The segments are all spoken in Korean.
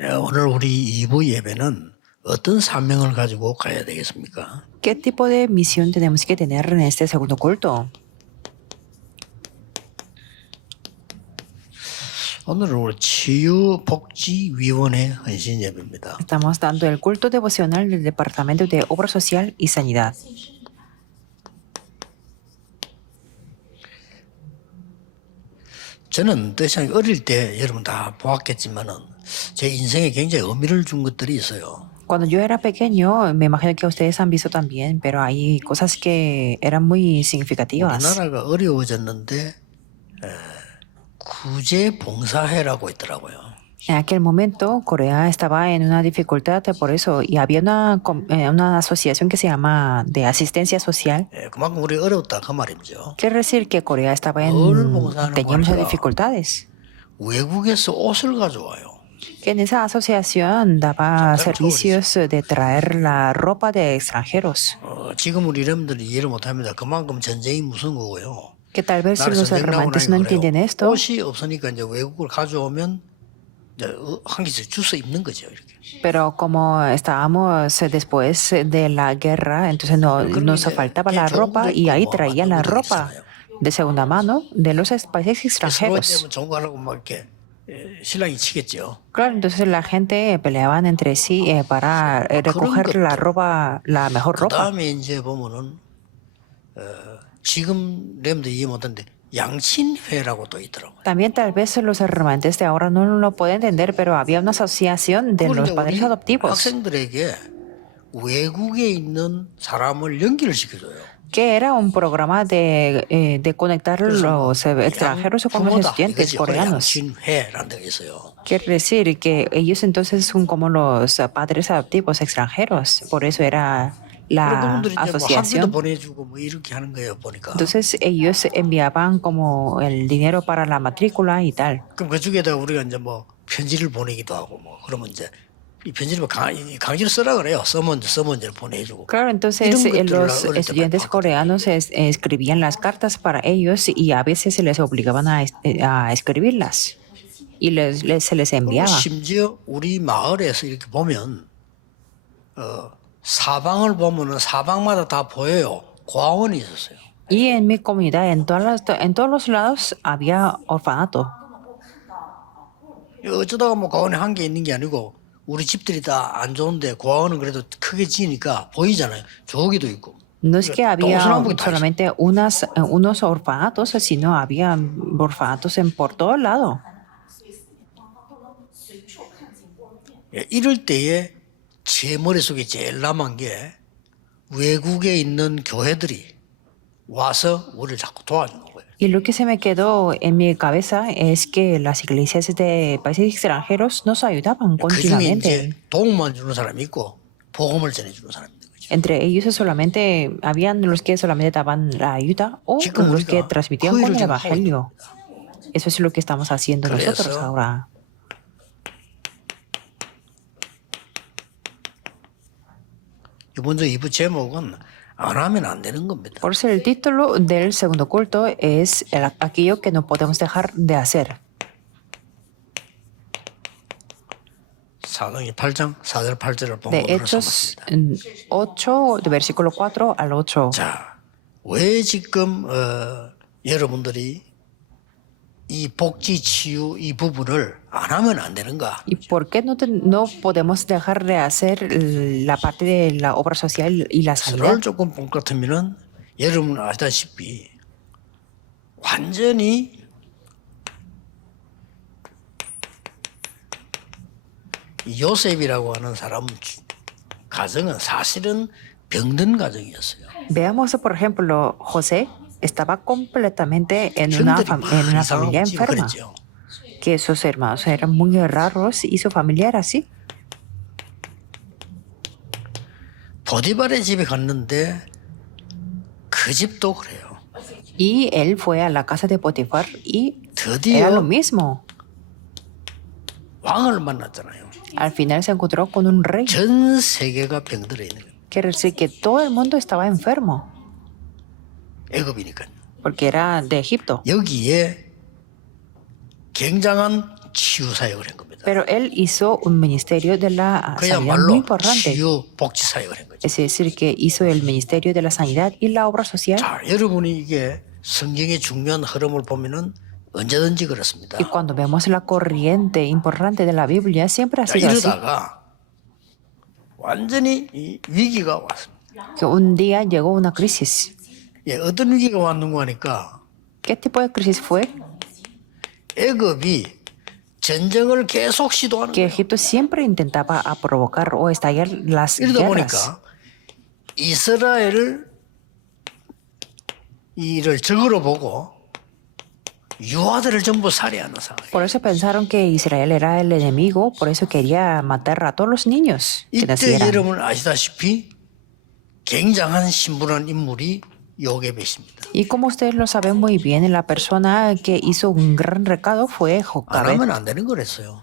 오늘 우리 2부 예배는 어떤 사명을 가지고 가야 되겠습니까? ¿Qué tipo de misión tenemos que tener en este segundo culto? 오늘은 우리 치유복지위원회 헌신 예배입니다. Estamos dando el culto devocional del Departamento de Obra Social y Sanidad. 저는 뜻이 어릴 때 여러분 다 보았겠지만은 제 인생에 굉장히 의미를 준 것들이 있어요. Cuando yo era pequeño, me imagino que ustedes han visto también, pero hay cosas que eran muy significativas. 우리나라가 어려워졌는데 구제봉사회라고 있더라고요. En aquel momento, Corea estaba en una dificultad por eso, y había una asociación que se llama de asistencia social. 그만큼 우리 어렵다 그 말이죠. Quiere decir que Corea estaba tenía muchas dificultades. 외국에서 옷을 가져와요. Que en esa asociación daba servicios de traer la ropa de extranjeros. 지금 우리 여러분들이 이해를 못합니다. 그만큼 전쟁이 무서운 거고요. Que tal vez los 전쟁 나고 remanentes 나니까 no 그래요. entienden esto. 옷이 없으니까 이제 외국을 가져오면 이제 한 개씩 주워 입는 거죠. 이렇게. Pero como estábamos después de la guerra, entonces nos faltaba la ropa y ahí traían la ropa de segunda mano de los países extranjeros. 좋은 거 하려고 막 이렇게 신랑이 치겠죠. Claro, entonces la gente peleaban entre sí para recoger la ropa, la mejor 그 ropa. 다음에 이제 보면은 지금 렘도 이해 못하는데 양친회라고 또 있더라고요. También tal vez los remanentes de ahora no lo pueden entender, pero había una asociación de los padres adoptivos 학생들에게 외국에 있는 사람을 연결을 시켜줘요. que era un programa de conectar los extranjeros con los estudiantes coreanos. 양친회라는 데가 있어요. Quiere decir que ellos entonces son como los padres adoptivos extranjeros, por eso era la 그분들이 이제 뭐 학비도 asociación. 보내주고 뭐 이렇게 하는 거예요 보니까. Entonces ellos enviaban como el dinero para la matrícula y tal. 그럼 그 중에다가 우리가 이제 뭐 편지를 보내기도 하고 뭐 그러면 이제 이 편지를 강제로 쓰라 그래요. 써먼지를 보내주고. Claro, entonces los estudiantes coreanos escribían las cartas para ellos y a veces se les obligaban a escribirlas y se les enviaba. 심지어 우리 마을에서 이렇게 보면 사방을 보면은 사방마다 다 보여요. 고아원이 있었어요. Y en mi comunidad, en todos los lados, había orfanato. 어쩌다가 뭐 고아원에 한 개 있는 게 아니고 우리 집들이 다 안 좋은데 고아원은 그래도 크게 지으니까 보이잖아요. 저기도 있고. No es que había solamente unos orfanatos, sino había orfanatos por todo lado. 이럴 때에 제 머릿속에 제일 남은 게 외국에 있는 교회들이 와서 우리를 자꾸 도와주는 거예요. Y lo que se me quedó en mi cabeza es que las iglesias de países extranjeros nos ayudaban 그 중에 이제 continuamente. 도움만 주는 사람이 있고 복음을 전해주는 사람이 있는 거죠. Entre ellos solamente habían los que solamente daban la ayuda o 지금 los que 우리가 transmitían 그 con 일을 el 지금 하고 있는 evangelio. Eso es lo que estamos haciendo nosotros 그래서 ahora. 이번 주 2부 제목은 안 하면 안 되는 겁니다. Por eso el título del segundo culto es aquello que no podemos dejar de hacer. 사도행전 8장 4절 8절을 De 본문으로 Hechos 삼았습니다. 8, de versículo 4 al 8. 자, 왜 지금 여러분들이 이 복지 치유 이 부분을 안 하면 안 되는가? ¿Y por qué no podemos dejar de hacer la parte de la obra social y la sanidad? 서로를 조금 본 것 같으면은 여러분 아시다시피 완전히 이 요셉이라고 하는 사람 가정은 사실은 병든 가정이었어요. Veamos, por ejemplo, José estaba completamente en una familia 이상하고 enferma, 그랬죠. que sus hermanos eran muy raros y su familia era así. 보디발의 집에 갔는데 그 집도 그래요. Y él fue a la casa de Potifar y era 드디어 lo mismo. 왕을 만났잖아요. Al final se encontró con un rey. 전 세계가 병들어 있는 거예요. Quiere decir que todo el mundo estaba enfermo, 애굽이니까요. porque era de Egipto. 여기에 굉장한 치유 사역을 한 겁니다. Pero él hizo un ministerio de la sanidad muy 그야말로 importante. 치유 복지 사역을 한 거죠. Es decir, que hizo el ministerio de la sanidad y la obra social. 자, 여러분이 이게 성경의 중요한 흐름을 보면은 언제든지 그렇습니다. Y cuando vemos la corriente importante de la Biblia, siempre ha 자, sido así. 이러다가 완전히 이 위기가 왔습니다. Que un día llegó una crisis. 예, 어떤 위기가 왔는가 하니까 ¿Qué tipo de crisis fue? 애굽이 전쟁을 계속 시도하는 Que 거예요. Egipto siempre intentaba a provocar o estallar las 이러다 guerras. 보니까 이스라엘을 이를 적으로 보고 유아들을 전부 살해하는 상황이에요. Por eso pensaron que Israel era el enemigo, por eso quería matar a todos los niños que 이때 nacieran. 여러분 아시다시피 굉장한 신분한 인물이 요게벳입니다. Y como ustedes lo saben muy bien, la persona que hizo un gran recado fue 안 Jocabe, 하면 안 되는 거랬어요.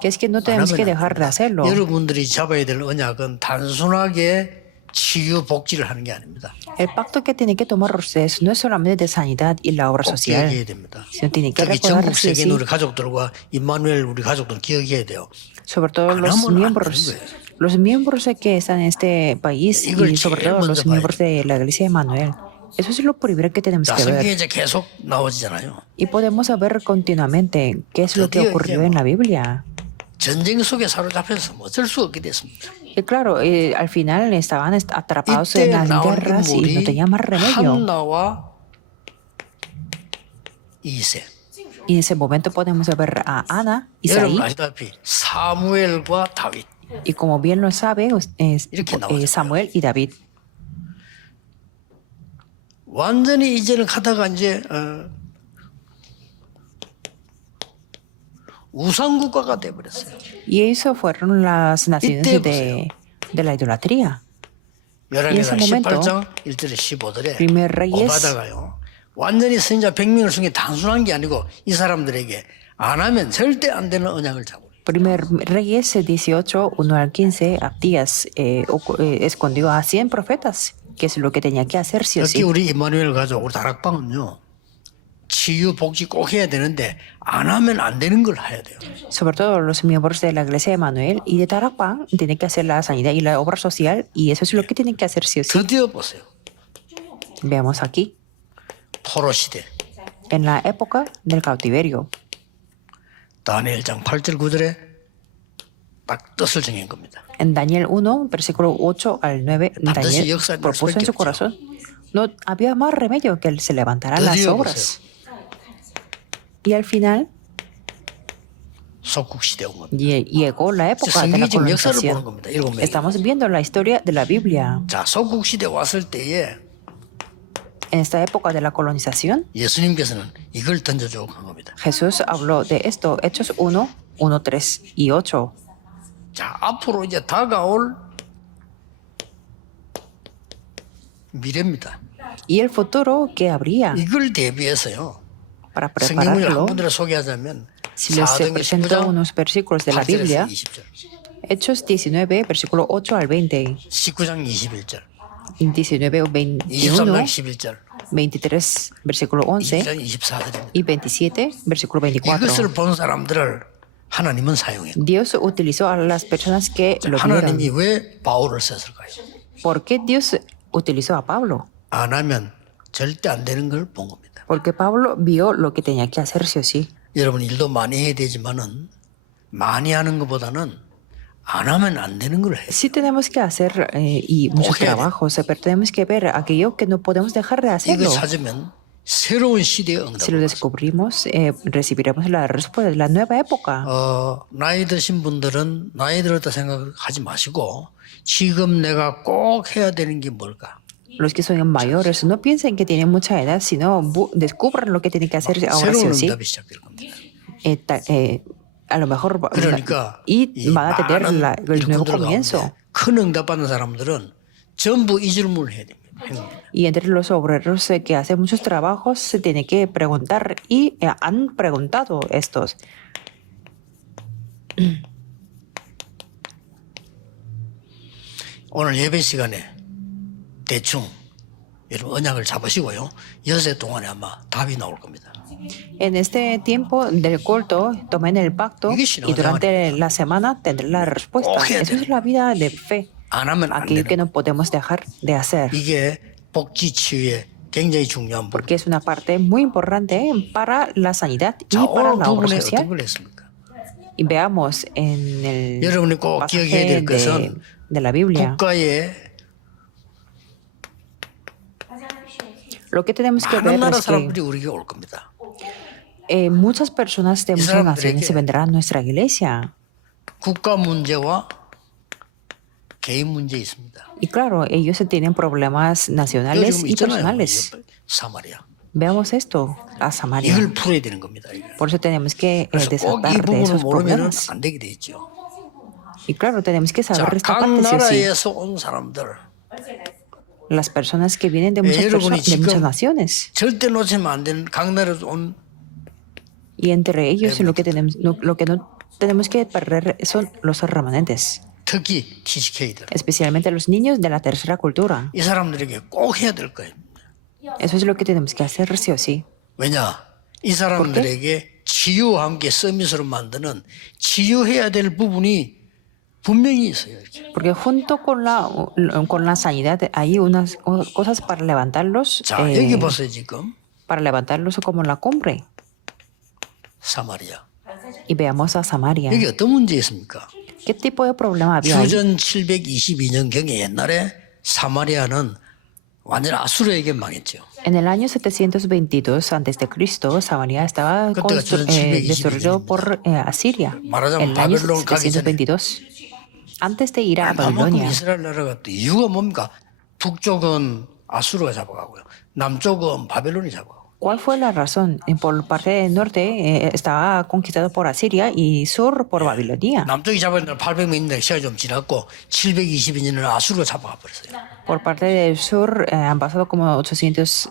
que es que no 안 tenemos que 하면 안 dejar de 됩니다. hacerlo. 여러분들이 잡아야 될 언약은 단순하게 치유 복지를 하는 게 아닙니다. El pacto que tienen que tomar ustedes no es solamente de sanidad y la obra 꼭 social, 기억해야 됩니다. sino tienen que 특히 recordar 전국 sí, 세계인 sí, 우리 가족들과 임마누엘 우리 가족들 기억해야 돼요. sobre todo 안 los 하면 안 miembros, 되는 거예요. los miembros que están en este país 이걸 y sobre 제일 todo 먼저 los 봐야 miembros de la iglesia de Manuel. Eso es lo primero que tenemos 자, que 성경에 ver. 이제 계속 나오지잖아요. Y podemos saber continuamente qué es lo que 드디어 ocurrió 이제 en la Biblia. 전쟁 속에 사로잡혀서 어쩔 수 없게 됐습니다. Y claro, al final estaban atrapados en 이때 las 나온 guerras y no 인물이 tenían más remedio. 한나와 이세. Y en ese momento podemos ver a Ana, 여러분 Isaí, 아시다시피 사무엘과 다윗. y como bien lo sabe, 이렇게 나오죠. Samuel y David. 완전히 이제는 가다가 이제 우상국가가 돼버렸어요. Y eso fueron las naciones 이때 de la idolatría. 열왕기상 ese momento, 18장 1절에 15절에 Primer Reyes, 오바다가요. 완전히 선지자 100명을 중에 단순한 게 아니고 이 사람들에게 안 하면 절대 안 되는 언약을 잡고 Primer Reyes 18, 1 al 15, Abdías escondió a 100 profetas, que es lo que tenía que hacer sí o 특히 sí. 우리 임마누엘 가족 우리 다락방은요. 치유 복지 꼭 해야 되는데 안 하면 안 되는 걸 해야 돼요. Sobre todo los miembros de la iglesia de Manuel y de Tarapán tienen que hacer la sanidad y la obra social, y eso es lo que tienen que hacer sí o sí. 드디어 보세요. Veamos aquí, 포로 시대 en la época del cautiverio. 다니엘장 8절 9절에 딱 뜻을 정한 겁니다. En Daniel 1, versículo 8 al 9, 반드시 Daniel 역사에 날 propuso en su 수밖에 없죠. corazón. No había más remedio que él se levantaran las 드디어 obras. Y al final 속국 시대 온 겁니다. llegó la época de la 성경적 역사를 보는 colonización. 겁니다. 7명이. Estamos viendo la historia de la Biblia. 자, 속국 시대 왔을 때에 En esta época de la colonización, 예수님께서는 이걸 던져주고 한 겁니다. Jesús habló de esto, Hechos 1, 1, 3 y 8. 자, 앞으로 이제 다가올 미래입니다. Y el futuro que habría 이걸 대비해서요. para 성경을 한 prepararlo. 군데를 소개하자면 Si les 사도행전 presento 19장 unos versículos de la 8절에서 Biblia, 20절, Hechos 19, versículo 8 al 20, 19장 21절, 19, 23장 21, 11절, 23, versículo 11 20장 24절입니다. y 27, versículo 24. 이것을 본 사람들을 하나님은 사용해요. Dios utilizó a las personas que lo vieron. 하나님이 왜 바울을 썼을까요? ¿Por qué Dios utilizó a Pablo? 안 하면 절대 안 되는 걸 본 겁니다. Porque Pablo vio lo que tenía que hacer sí o sí. 여러분 일도 많이 해야 되지만은 많이 하는 것보다는 안 하면 안 되는 걸 해요. Sí tenemos que hacer y muchos Oye. trabajos, pero tenemos que ver aquello que no podemos dejar de 이거 hacerlo. 찾으면 새로운 시대의 Si lo 응답. descubrimos, recibiremos la respuesta de la nueva época. 나이 드신 분들은 나이 들었다 생각하지 마시고 지금 내가 꼭 해야 되는 게 뭘까? Los que son mayores no piensen que tienen mucha edad, sino descubran lo que tienen que hacer ahora sí 새로운 o sí. 응답이 시작될 겁니다. A lo mejor 그러니까 y 이 van a tener 많은 el nuevo 일꾼들 comienzo. 가운데 큰 응답 받는 사람들은 전부 이 질문을 해야 됩니다. 행동입니다. Y entre los obreros que hacen muchos trabajos se tiene que preguntar y han preguntado estos. 오늘 예배 시간에 대충 여러분 언약을 잡으시고요. 여세 동안에 아마 답이 나올 겁니다. En este tiempo del culto, tomen el pacto y durante la semana tendrán la respuesta. Eso es la vida de fe, 안 하면 안 aquello 되는 que no podemos dejar de hacer, 이게 복지 치유의 굉장히 중요한 부분. porque es una parte muy importante para la sanidad y 자, para 오늘 la obra 부분에 어떤 social. 걸 했습니까? Y veamos en el 여러분이 꼭 기억해야 pasaje 될 것은 de la Biblia, 국가에 lo que tenemos que 많은 ver 나라 es que 사람들이 우리에게 올 겁니다. muchas personas de muchas 사람들에게 naciones se vendrán a nuestra iglesia. 국가 문제와 개인 문제 있습니다. Y claro, ellos tienen problemas 이거 nacionales 지금 y 있잖아요. personales. 사마리아. Veamos esto, a Samaria. 이걸 풀어야 되는 겁니다. 이게. Por eso tenemos que 그래서 꼭 이 desatar de 부분을 esos 모르면 problemas. 안 되게 돼 있죠. Y claro, tenemos que 자, saber esta 각 parte sí o sí. 나라에서 온 사람들 Las personas que vienen de muchas, 여러분이 de muchas 지금 naciones. 절대 놓치면 안 되는 각 나라에서 온 Y entre ellos lo que tenemos, lo que no tenemos que perder son los remanentes, 특히 TCK들. especialmente los niños de la tercera cultura. 이 사람들에게 꼭 해야 될 거예요. Eso es lo que tenemos que hacer sí o sí. 왜냐? 이 사람들에게 치유와 함께 서밋으로 만드는 치유해야 될 부분이 분명히 있어요. 이렇게. Porque junto con la sanidad hay unas cosas para levantarlos, 자, 여기 보세요 지금 para levantarlos como la cumbre. 사마리아. Y veamos a Samaria. 여기 어떤 문제 있습니까? ¿Qué tipo de problema había ahí? 주전 722년경에 옛날에 사마리아는 완전 아수르에게 망했죠. En el año 722 a.C., Samaria estaba 그때가 주전 722 destruido por Asiria. 말하자면 En el año 바벨론 가기 전에 722. Antes de ir a 그만큼 Babilonia. 이스라엘 나라가 또 이유가 뭡니까? 북쪽은 아수르가 잡아가고요. 남쪽은 바벨론이 잡아가고. ¿Cuál fue la razón? Por parte del norte estaba conquistado por Asiria y sur por Babilonia. 남쪽이 잡았는데 800년대 시간이 좀 지났고 722년을 아수르가 잡아가 버렸어요. Por parte del sur han pasado como 800,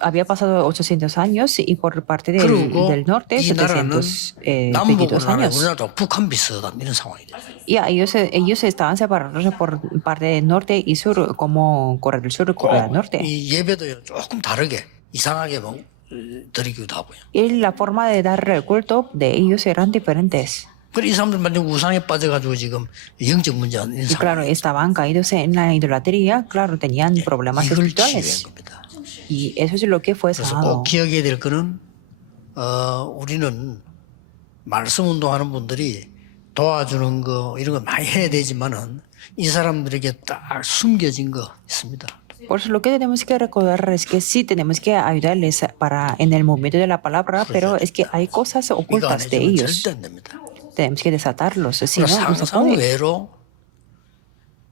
había pasado 800 años y por parte 그리고 del norte 이 나라는 722 남북으로 años. 우리나라도 북한 비슷한 이런 상황이 돼요. Y ellos estaban separados por parte del norte y sur, como Corea del Sur y Corea del Norte. 이 예배도 조금 다르게 이상하게 뭐 드리기도 하고요. Y la forma de dar el culto de ellos eran diferentes. 그래 이 사람들 완전 우상에 빠져가지고 지금 영적 문제 있는 Y claro, 상황이에요. estaban caídos en la idolatría, claro, tenían problemas 이걸 espirituales. 치유한 겁니다. Y eso es lo que fue 그래서 sanado. 꼭 기억해야 될 거는 우리는 말씀 운동하는 분들이 도와주는 거 이런 거 많이 해야 되지만은 이 사람들에게 딱 숨겨진 거 있습니다. Por eso lo que tenemos que recordar es que sí tenemos que ayudarles para en el momento de la palabra, pero es que hay cosas 이거 안 ocultas de 해주면 ellos. 절대 안 됩니다. Tenemos que desatarlos, si no, no se 상상 puede. 외로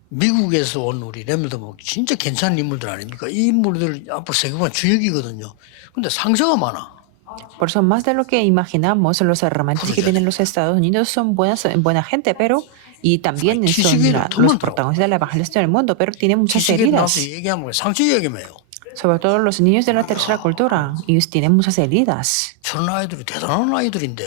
미국에서 온 우리 렘들도 뭐 진짜 괜찮은 인물들 아닙니까? 이 인물들 앞으로 세계관 주역이거든요. 근데 상처가 많아. Por eso, más de lo que imaginamos, los herramientas que vienen en los Estados Unidos son buena gente, pero y también son los protagonistas del evangelio del mundo, pero tienen muchas 지식에 나와서 heridas. 얘기하면 상처 얘기해요. Sobre todo los niños de la tercera cultura, ellos tienen muchas heridas. 저런 아이들이 대단한 아이들인데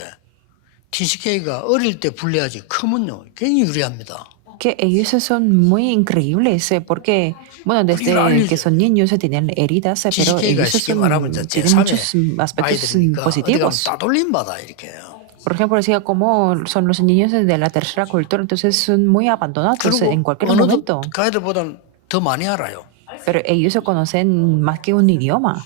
TCK가 어릴 때 불리하지 크면요 굉장히 유리합니다. Que ellos son muy increíbles, porque, bueno, desde que son niños tienen heridas, pero TCK가 ellos 쉽게 말하면 tienen muchos 제3의 aspectos 아이들이니까 어디 가면 positivos. 따돌림 받아 이렇게 해요. Por ejemplo, decía cómo son los niños de la tercera cultura, entonces son muy abandonados en cualquier 언어도 momento. 그 아이들보다는 더 많이 알아요. Pero ellos se conocen más que un idioma.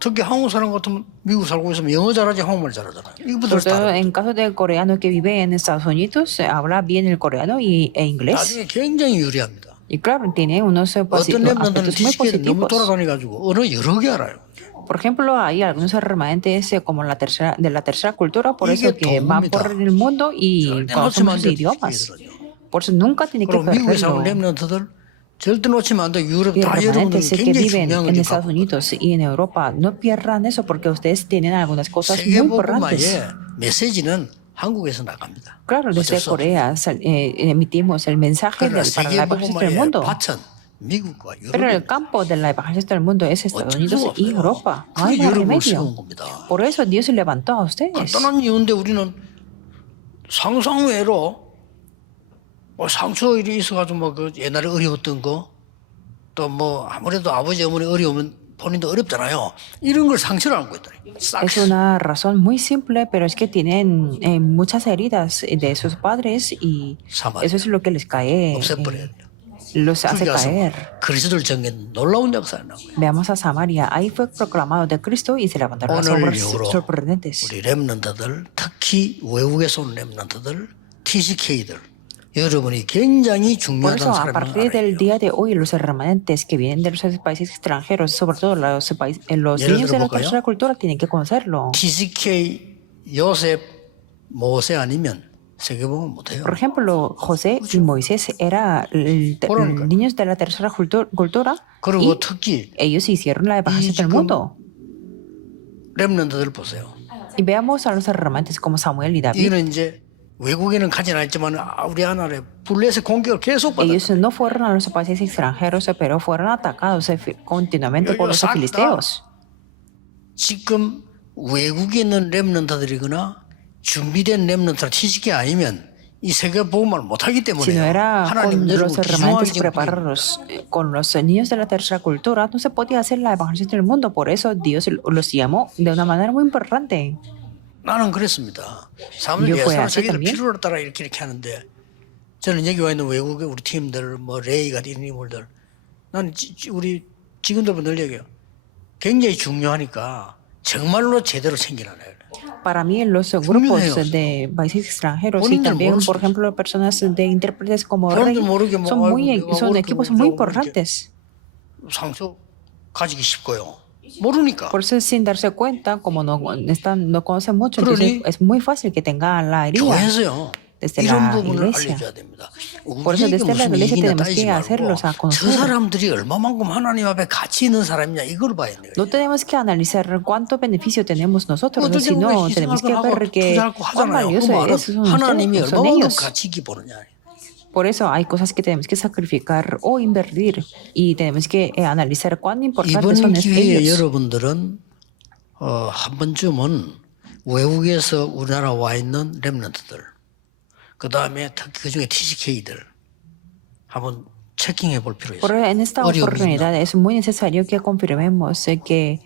특히 한국 사람 같으면 미국 살고 있으면 영어 잘하지 한국말 잘하잖아요. 이거보다 Sobre todo 다르거든요. en caso del coreano que vive en Estados Unidos, habla bien el coreano e inglés. 나중에 굉장히 유리합니다. Y claro, tiene unos 어떤 렘들은 aspectos muy TCK는 너무 positivos. 돌아다니가지고 언어 여러 개 알아요. Por ejemplo, hay algunos remanentes como de la tercera cultura, por eso 이게 que van 도움입니다. por el mundo y 절대 conocen 놓치면 안 muchos 돼요, idiomas. TCK들은요. Por eso nunca tiene que 그럼 미국에 perderlo. 사는 렘런트들 절대 놓치면 안 돼. 유럽 Y 다 여러분들 remanentes que 굉장히 viven 중요한 en 걸 Estados 갖고 Unidos y en Europa, no pierdan eso porque ustedes tienen algunas cosas muy importantes. 세계복음화의 메시지는 한국에서 나갑니다. Claro, desde 어쩔 수 없어요. Corea emitimos el mensaje 그러나 para la evangelización del 세계복음화의 mundo. 밭은 미국과 Pero el 유럽입니다. campo de la evangelización del mundo es Estados 어쩔 Unidos 수가 y 없어요. Europa. No hay 그게 más 여러분을 remedio. 세운 겁니다. Por eso Dios se levantó a ustedes. 간단한 이유인데 우리는 상상외로 뭐 상처 일이 있어가지고 뭐 그 옛날에 어려웠던 거 또 뭐 아무래도 아버지 어머니 어려우면 본인도 어렵잖아요. 이런 걸 상처를 안고 있더래. 싹. Es una razón muy simple, pero es que tienen muchas heridas de sus padres y 사마리아. eso es lo que les cae, 없애버려야 돼요. los hace 거기 가서 caer. 그리스도를 전개한 놀라운 역사가 나온 거예요. Veamos a Samaria. Ahí fue proclamado de Cristo y se levantaron las 오늘 obras 이후로 sorprendentes. 우리 렘넌트들, 특히 외국에서 온 렘넌트들, TCK들, 여러분이 굉장히 Por 중요하다는 eso, a 사람을 partir del 알아요. día de hoy, los remanentes que vienen de los países extranjeros, sobre todo los 예를 niños de la 들어볼까요? tercera cultura, tienen que conocerlo. TCK 요셉, 모세 아니면 세계복음 못해요. Por ejemplo, José y Moisés eran 그러니까. niños de la tercera cultura 그리고 y 특히 ellos hicieron la evangelización del 지금 mundo. 렘넌트들 보세요. Y veamos a los remanentes como Samuel y David. 이는 이제 외국에는 가진 않았지만 우리 하나의 블레셋 공격을 계속 받았다. Ellos no fueron a los países extranjeros, pero fueron atacados continuamente por los filisteos. 지금 외국에 있는 렘넌트들이거나 준비된 렘넌트라 TCK 아니면 이 세계 복음을 못하기 때문에 Si no era 하나님 con los 여러분 remanentes 기중하게 preparados con los niños de la tercera cultura, no se podía hacer la evangelización del mundo. Por eso Dios los llamó de una manera muy importante. 나는 그랬습니다. 사무엘 Yo fue 예수는 así 자기들 también. 필요를 따라 이렇게 하는데 저는 여기 와 있는 외국의 우리 팀들 뭐 레이가 이런 인물들 나는 우리 직원들분 늘 얘기해요. 굉장히 중요하니까 정말로 제대로 챙기라는 거예요. Para mí, los grupos de países extranjeros y también, por ejemplo, personas de intérpretes como Rey son equipos muy importantes. 상처 가지기 쉽고요. 모르니까. Por eso, sin darse cuenta, como no conocen mucho, entonces es muy fácil que tengan la herida 교회에서요. desde 이런 la 부분을 iglesia. 알려줘야 됩니다. Por eso, 우리에게 desde la 무슨 iglesia 얘기나 tenemos 따지지 que 말고 hacerlos a 저 conocer. 사람들이 얼마만큼 하나님 앞에 가치 있는 사람이냐 이걸 봐야 돼요. No tenemos que analizar cuánto beneficio tenemos nosotros, 어떻게 sino 우리가 tenemos que 희생하고 ver que 투자하고 cuán 하잖아요. valioso 그 말은 es son 하나님이 son 얼마만큼 ellos. 가치 있게 보느냐. Por eso hay cosas que tenemos que sacrificar o invertir y tenemos que analizar cuán importantes 이번 son 기회에 ellos. 여러분들은 한 번쯤은 외국에서 우리나라 와 있는 렘넌트들, 그 다음에 특히 그 중에 TCK들 한번 체킹해 볼 필요 Por 있어요. en esta 어려움이 oportunidad 있나? es muy necesario que confirmemos que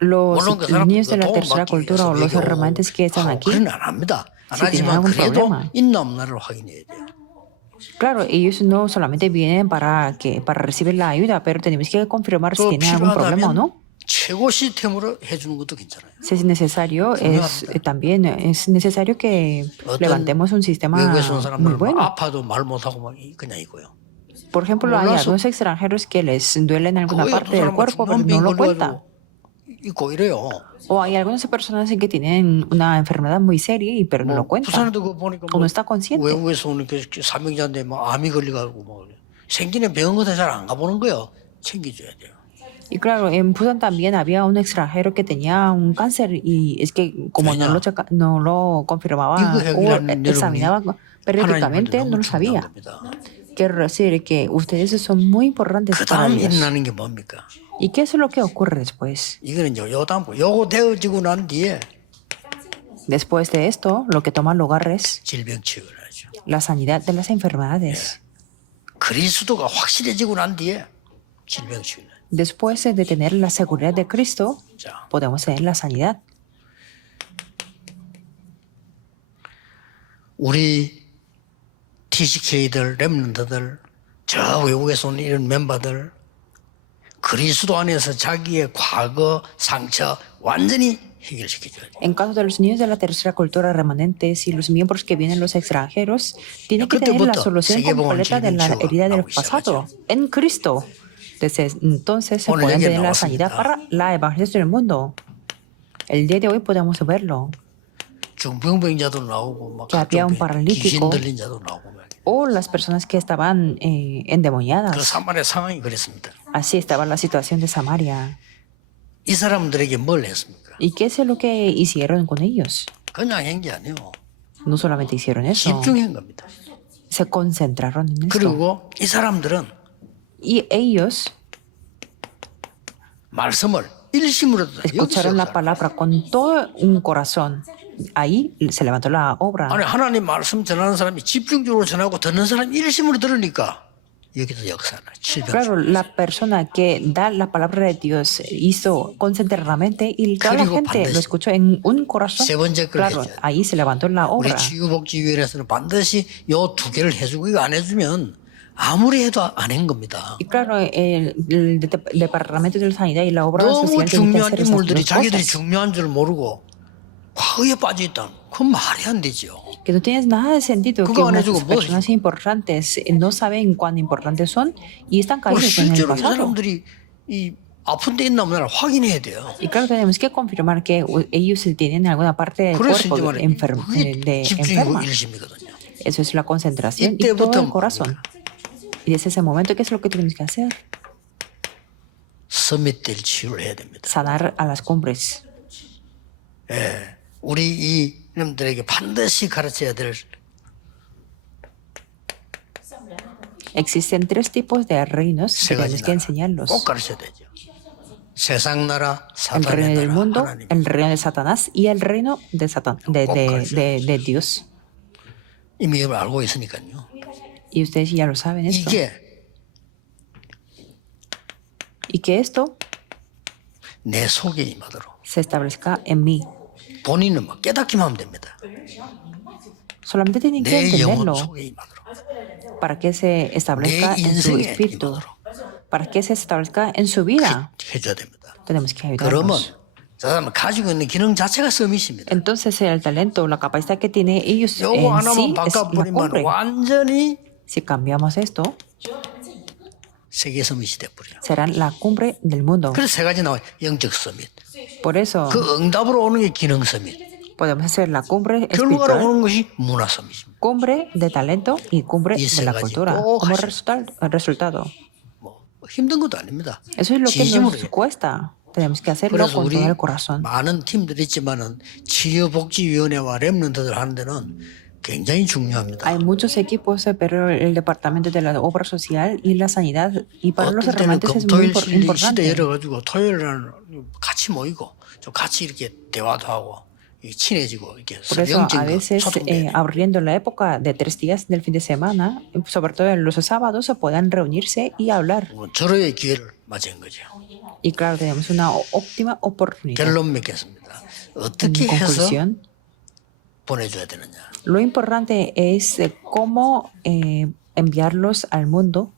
los 물론 그 niños de la 사람들 tercera cultura o los remanentes que están aquí, 그런 안 합니다. 안 si tienen 하지만 algún 그래도 problema. 있나 없나를 확인해야 돼요. claro, ellos no solamente vienen para recibir la ayuda, pero tenemos que confirmar si 또 tienen algún problema o 필요하다면 no. 최고 시스템으로 해주는 것도 괜찮아요. Si es necesario, también es necesario que levantemos un sistema 외국에서 온 muy 사람들은 막 bueno. 아파도 말 못하고 막 그냥 있고요. Por ejemplo, hay 몰라서 algunos extranjeros que les duele en alguna 거기 parte del 사람은 cuerpo, pero no 중년병 lo cuentan. 걸려가지고 있고 이래요. O hay algunas personas que tienen una enfermedad muy seria pero no lo cuentan. 부산에도 그 보니까 O no está consciente. 외국에서 오는 그 사명자인데 막 암이 걸려가지고 뭐 생기는 병원 같은 잘 안 가보는 거예요. 챙겨줘야 돼요. Y claro, en Busan también había un extranjero que tenía un cáncer y es que como no lo confirmaba 이거 o 해결하는 examinaba 하나님한테 periódicamente, no 너무 lo 중요한 sabía. 겁니다. Quiero decir que ustedes son muy importantes 그 para 다음 Dios. 일어나는 게 뭡니까? ¿Y qué es lo que ocurre después? 이거는 요 다음 요거 되어지고 난 뒤에 Después de esto, lo que toma lugar es 질병 치유를 하죠. la sanidad de las enfermedades. 그리스도가 확실해지고 난 뒤에 질병 치유를 하죠. Después de tener la seguridad de Cristo, 자, podemos tener la sanidad. 우리 TCK들, 렘넌트들, 저 외국에서 온 이런 멤버들 그리스도 안에서 자기의 과거 상처 완전히 해결시켜줘야 돼요. En caso de los niños de la tercera cultura remanentes y los miembros que vienen los extranjeros, tienen que tener la solución completa de la herida del pasado en Cristo. Desde entonces se puede tener la sanidad para la evangelización del mundo. El día de hoy podemos verlo. 중병병자도 나오고 막 Que había un 귀신 paralítico 들린 자도 나오고 막. o las personas que estaban 그 endemoniadas. 사마리아 상황이 그랬습니다. Así estaba la situación de Samaria. 이 사람들에게 뭘 했습니까? ¿Y qué es lo que hicieron con ellos? 그냥 한 게 아니에요. No solamente hicieron eso, 집중한 겁니다. se concentraron en esto. 그리고 이 사람들은 Y ellos 말씀을 일심으로 듣다. escucharon la palabra con todo un corazón. Ahí se levantó la obra. 아니 하나님 말씀 전하는 사람이 집중적으로 전하고 듣는 사람이 일심으로 들으니까 여기도 역사나 질병. Claro, la persona que da la palabra de Dios hizo concentradamente y toda la 그리고 gente lo 반드시 escuchó en un corazón. 세 번째 걸 Claro, 해줘야 돼. ahí se levantó la 우리 obra. 치유복지위원회에서는 반드시 요 두 개를 해주고 이거 안 해주면 아무리 해도 안 한 겁니다. Y claro, el Departamento de la Sanidad y la obra 너무 social tienen que 중요한 hacer esas 인물들이 dos 자기들이 cosas. 중요한 줄 모르고 과거에 빠져 있다. 그건 말이 안 되죠. Que no tiene nada de sentido que 그거 안 unas 해주고 뭐 personas importantes no saben cuán importantes son y están 그리고 caídos en el 실제로 이 pasado. 사람들이 이 아픈 데 있나 없나 확인해야 돼요. Y claro, tenemos que confirmar que ellos tienen alguna parte del 그래서 cuerpo 이제 말해 그게 집중이고 enferma. 일심이거든요. Eso es la concentración y 이때부터 todo el corazón. Y desde ese momento, ¿qué es lo que tenemos que hacer? 서밋될 치유를 해야 됩니다. Sanar a las cumbres. 우리 이 이놈들에게 반드시 가르쳐야 될 Existen tres tipos de reinos que 세 가지 tenemos que 나라 enseñarlos. 꼭 가르쳐야 되죠. 세상 나라, El reino 사탄의 del 나라, mundo, 하나님. el reino de Satanás y el reino de Satán, de Dios. 이미 이걸 알고 있으니까요. Y ustedes ya lo saben esto. 이게 Y que esto 내 속에 임하도록 se establezca en mí. 본인은 뭐 깨닫기만 하면 됩니다. Solamente tienen que 내 영혼 entenderlo 속에 임하도록. para que se establezca 내 en su 인생에 espíritu, 임하도록 para que se establezca en su vida. 해줘야 됩니다. Tenemos que 그러면 ayudarlos. 저 사람은 가지고 있는 기능 자체가 서밋입니다. Entonces el talento, la capacidad que tienen ellos 요거 en 하나만 sí es la 바꿔버리면 cumbre. 완전히 Si cambiamos esto, 세계 서밋이 돼버려요. serán la cumbre del mundo. 그래서 세 가지 나와요. 영적 서밋. Por eso 그 응답으로 오는 게 기능 서밋. podemos hacer la cumbre 결과로 espiritual, 오는 것이 문화 서밋입니다. cumbre de talento y cumbre Y de la 세 가지 cultura 꼭 como 하셔야 resultado. 뭐 힘든 것도 아닙니다. Eso es lo que 진심으로 nos 해요. cuesta. Tenemos que hacerlo 그래서 con 우리 todo el corazón. 많은 팀들이 있지만은 치유복지위원회와 랩런트들 하는 데는 굉장히 중요합니다. Hay muchos equipos, pero el departamento de la obra social y la sanidad y para los 어떨 때는 hermantes es muy 금토일 시대 importante. 열어가지고 토요일날 같이 모이고 좀 같이 이렇게 대화도 하고 친해지고 이렇게 Por eso, a 영적인 veces, 소통돼야 돼요. abriendo la época de 3 días del fin de semana, sobre todo en los sábados, se puedan reunirse y hablar. 절호의 기회를 맞은 거죠. Y claro, tenemos una óptima oportunidad. 결론 맺겠습니다. En 어떻게 해서 conclusión, 보내줘야 되느냐. lo importante es cómo enviarlos al mundo,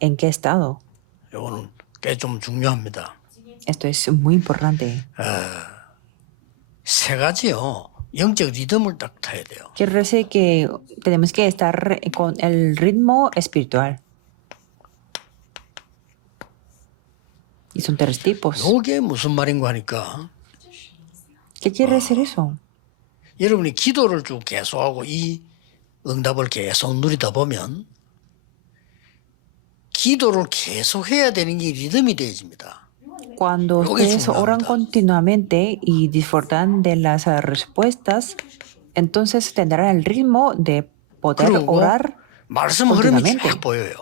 en qué estado. 이거는 꽤 좀 중요합니다. Esto es muy importante. 세 가지요. 영적 리듬을 딱 타야 돼요. Quiere decir que tenemos que estar con el ritmo espiritual. Y son 3 tipos. 이게 무슨 말인가 하니까 ¿Qué quiere decir eso? 여러분이 기도를 쭉 계속하고 이 응답을 계속 누리다 보면 기도를 계속 해야 되는 게 리듬이 되어집니다. Cuando Lo que es ustedes una oran verdad. continuamente y disfrutan de las respuestas, entonces tendrán el ritmo de poder 그리고 orar 말씀 흐름이 continuamente 쫙 보여요.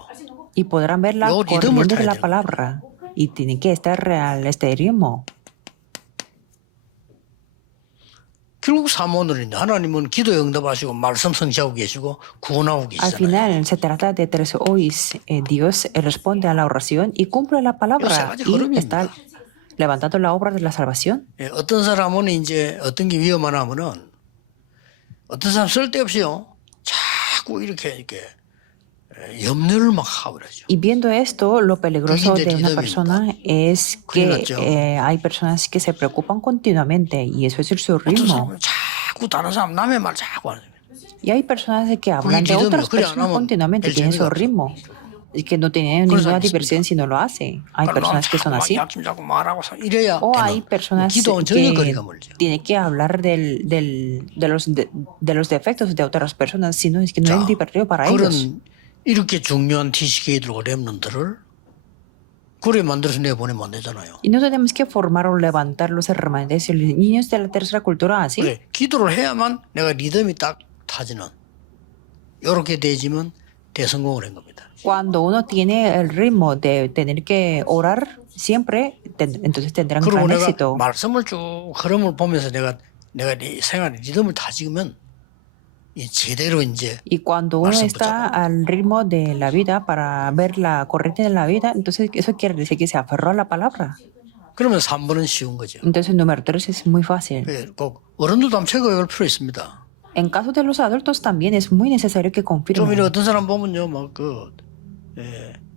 y podrán ver la 요 리듬을 corriente de 타야 la 되는 palabra. Y tienen que estar real este ritmo. 결국 사모들인데 하나님은 기도에 응답하시고 말씀 성취하고 계시고 구원하고 Al 계시잖아요. final se trata de 3 hoys. Dios responde a la oración y cumple la palabra 가지 y 걸음입니다. está levantando la obra de la salvación. 예, 어떤 사람은 이제 어떤 게 위험하냐면은 어떤 사람 쓸데없이요 자꾸 이렇게 염려를 막 하고 그러죠. Y viendo esto, lo peligroso Kiki de una de persona es 큰일 que 났죠. hay personas que se preocupan continuamente y eso es su 어떤 ritmo. 사람은 자꾸 다른 사람 남의 말 자꾸 하는 거예요. Y hay personas que hablan de 리듬이요. otras 그래 안 personas 하면 continuamente, 별 tienen su 재미가 없어. ritmo. Y que no tienen 그런 ninguna 사람이 diversión si no lo hace. Hay personas que son así. 약점 자꾸 말하고 이래야 O hay personas 기도는 전혀 que 거리가 멀죠. tienen que hablar de los defectos de otras personas, si no es que no 자, es divertido para ellos. 그런 이렇게 중요한 TCK들과 랩런들을 그래 만들어서 내보내면 안 되잖아요. Y no tenemos que formar o levantar los remanentes y los niños de la tercera cultura así. 그래 기도를 해야만 내가 리듬이 딱 타지는 이렇게 되지면 대성공을 한 겁니다. Cuando uno tiene el ritmo de tener que orar siempre, entonces tendrán 그리고 gran 내가 éxito. 말씀을 쭉 흐름을 보면서 내가 내 생활의 리듬을 다 지으면 이 제대로 이제 Y cuando uno 말씀 está 붙잡고 al ritmo de la vida para ver la corriente de la vida, entonces eso quiere decir que se aferró a la palabra. 그러면 3번은 쉬운 거죠. Entonces, número 3 es muy fácil. 꼭 어른들도 한번 체크해볼 필요 있습니다. En caso de los adultos también es muy necesario que 좀 이런 confirmen. 어떤 사람 보면요,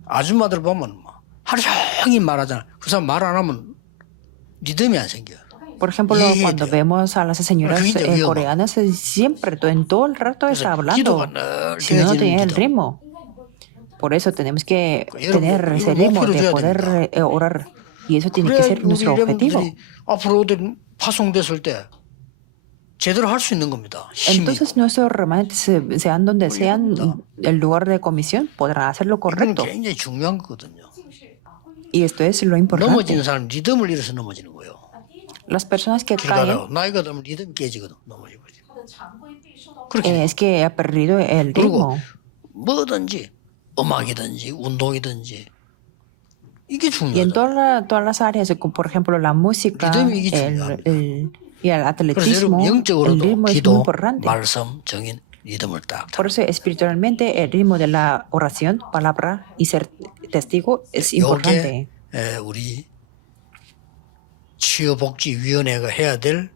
아줌마들 보면 하루 종일 말하잖아. 그 사람 말 안 하면 리듬이 안 생겨요. Por ejemplo, Yeah, cuando yeah. vemos a las señoras 그게 이제 위험하고. coreanas, siempre, en todo el rato está 그래서 hablando, 기도가 늘 si no, no 되어지는 tenía el 기도. ritmo. Por eso tenemos que 여러분, tener 이거 ese ritmo 목표로 de 줘야 poder orar. Y eso tiene que 그래야 ser 우리 nuestro objetivo. 여러분들이 앞으로 어디 파송됐을 때 제대로 할 수 있는 겁니다. 힘이. Entonces nuestros remanentes, sean donde sean el lugar de comisión, podrán hacer lo 이건 correcto. 굉장히 중요한 거거든요. Y esto es lo importante. 넘어지는 사람 리듬을 잃어서 넘어지는 거예요. Las personas que 길 caen 가다가 나이가 들면 리듬이 깨지거든. 넘어지고. 그렇게 es que ha perdido el 그리고 ritmo. 뭐든지 음악이든지 운동이든지 이게 Y en 중요하다. todas las áreas, como por ejemplo la música, 리듬이 이게 중요합니다. y el 그래서 atletismo, 여러분 el 영적으로도 ritmo es muy 기도, importante. 말씀, 정인, 리듬을 딱. Por eso espiritualmente el ritmo de la oración, palabra y ser testigo es importante. 이게 우리 취업복지위원회가 해야 될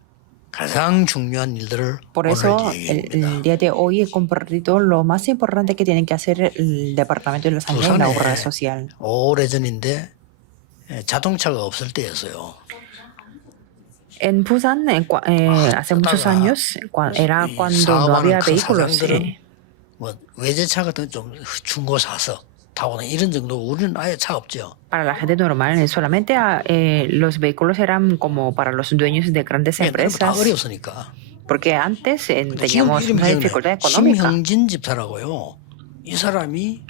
가장 중요한 일들을 Por eso 오늘 얘기합니다. el día de hoy he compartido lo más importante que tienen que hacer el Departamento de la Asamblea y la Obra Social. 오래전인데 자동차가 없을 때였어요. En Busan, hace muchos años, era 이 cuando no 사업하는 había 큰 vehículos. 사장들은 뭐 외제차 같은 좀 중고 사서 타고 다니는 이런 정도. 우리는 아예 차 없죠. Para la gente normal, solamente los vehículos eran como para los dueños de grandes 다 empresas, 어려웠으니까. porque antes 지금 teníamos 이름이 una dificultad económica. 심형진 집사라고요. 이 사람이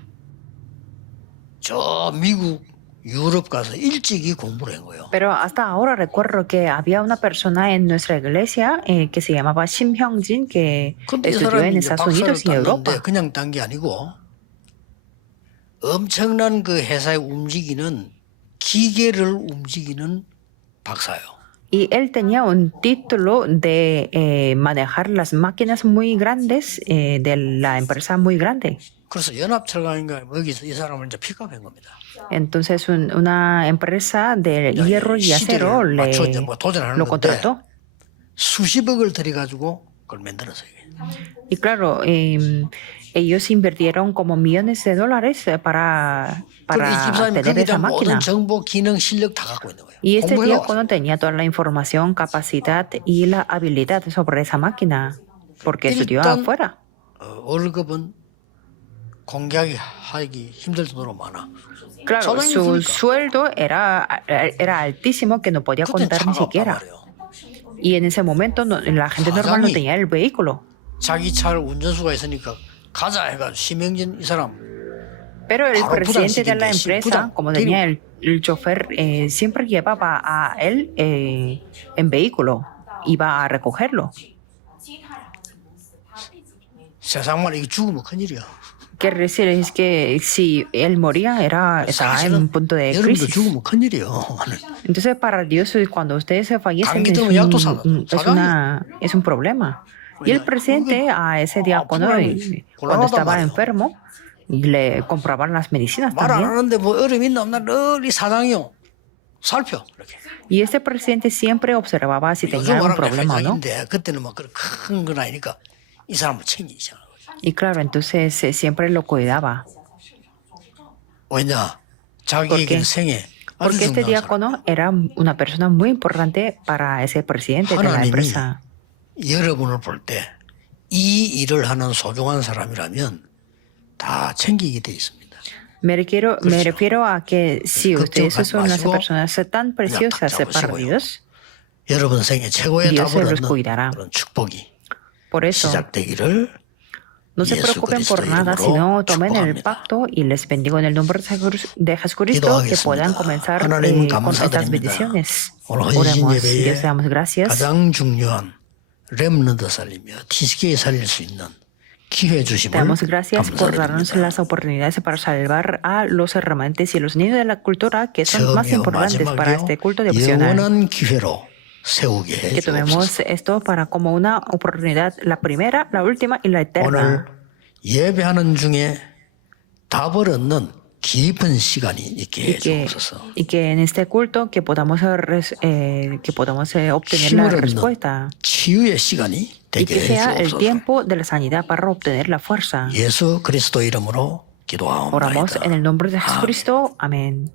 저 미국 유럽 가서 일찍이 공부를 한 거예요. Pero hasta ahora recuerdo que había una persona en nuestra iglesia que se llamaba Shim Hyung-jin, que 근데 이 estudió 사람이 en 이제 Estados 박사를 Unidos y Europa. 땄는데 그냥 딴 게 아니고 엄청난 그 회사에 움직이는 기계를 움직이는 박사예요. Y él tenía un título de manejar las máquinas muy grandes de la empresa muy grande. 그래서 연합철강인가 여기서 이 사람을 이제 픽업한 겁니다. Entonces una empresa de hierro y acero 시대를 맞춰 이제 뭐 도전하는 lo 건데 contrató. 수십억을 들여가지고 그걸 만들었어요. Y claro, ellos invirtieron como millones de dólares para 그리고 이 집사님이 tener esa 거기다 모든 máquina. 정보, 기능, 실력 다 갖고 있는 거예요. Y este 공부해요. diácono tenía toda la información, capacidad y la habilidad sobre esa máquina, porque estudió 일단 afuera. 월급은 공개하기 하기 힘들 정도로 많아. Claro, su 사장님이니까. sueldo era altísimo que no podía 그때 contar ni 차가 없단 siquiera. 말이에요. Y en ese momento la gente normal no 사장이 tenía el vehículo. 자기 차를 운전수가 있으니까 가자 해가지고 심영진 이 사람 Pero el 바로 presidente de la 부장시킨대. empresa, 부장, como tenía el chofer, siempre llevaba a él en vehículo, iba a recogerlo. 세상만 이게 죽으면 큰일이야. Quiere decir es que si él moría estaba en un punto de 여러분도 crisis. 죽으면 큰일이에요. Entonces para Dios cuando ustedes se fallecen 감기 때문에 약도 사다. es un problema. Y el presidente a ese diácono cuando estaba enfermo le compraban las medicinas 말 안 también. 하는데 뭐 어려움 있나 없나 늘 이 사장이요 살펴 이렇게. Y este presidente siempre observaba si tenía 요즘 algún 말하면 problema o no. 회장인데 그때는 막 큰 건 아니니까 이 사람을 챙기잖아. Y claro, entonces siempre lo cuidaba. 왜냐 ¿Por 자기에게 qué? 생애 아주 Porque este 중요한 사람. diácono era una persona muy importante para ese presidente de la 하나님이 empresa. 여러분을 볼 때 이 일을 하는 소중한 사람이라면 다 챙기게 돼 있습니다. Me refiero a que si ustedes son unas personas tan preciosas para Dios, 여러분 생애 최고의 Dios se 답을 los 얻는 cuidará. 그런 축복이 por eso 시작되기를 no se 예수 preocupen por 그리스도 nada, 이름으로 sino tomen el 축복합니다. pacto y les bendigo en el nombre de Jesucristo que puedan 기도하겠습니다. comenzar 하나님 con estas 감사드립니다. bendiciones. 오늘 헌신 Oremos. 예배에 Dios, te damos gracias. 가장 중요한 렘넌트 살리며 TCK 살릴 수 있는 기회 Te 주심을 damos gracias por darnos 감사드립니다. las oportunidades para salvar a los remanentes y los niños de la cultura que son más 처음이요 importantes para 마지막이요 este culto devocional. 영원한 기회로 세우게 Que tomemos 해주옵소서. esto para como una oportunidad, la primera, la última y la 오늘 eterna. 예배하는 중에 답을 얻는 깊은 시간이 있게 해주옵소서. Y que en este culto que podamos, obtener la 힘을 얻는 respuesta. 치유의 시간이 Y 되게 que sea el 해주옵소서. tiempo de la sanidad para obtener la fuerza. 예수 그리스도 이름으로 Oramos 기도하옵나이다. en el nombre de Jesucristo. Amén.